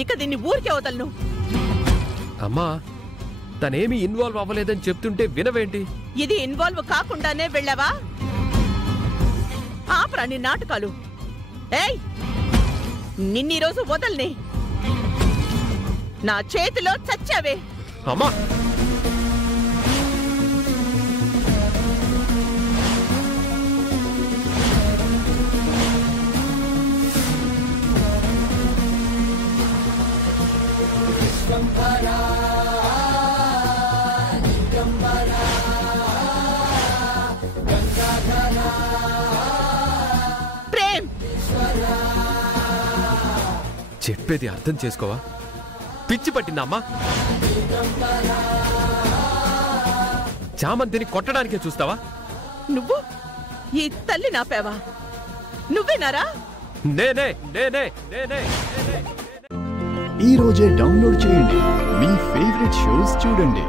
ఇక దీన్ని ఊరికే వదలను. అమ్మా, తనేమీ ఇన్వాల్వ్ అవ్వలేదని చెప్తుంటే వినవేంటి? ఇది ఇన్వాల్వ్ కాకుండానే వెళ్ళావా? ఆపరా నీ నాటకాలు. ఏయ్, నిన్నీ రోజు వదల్ని. నా చేతిలో చచ్చావే. అమ్మా, ప్రేమ్, చెప్పేది అర్థం చేసుకోవా? పిచ్చి పట్టిందమ్మా. చామంతిని కొట్టడానికే చూస్తావా? నువ్వు ఈ తల్లి నాపావా? నువ్వేనారా? నేనే నేనే నేనే ఈ రోజే డౌన్లోడ్ చేయండి. మీ ఫేవరెట్ షోస్ చూడండి.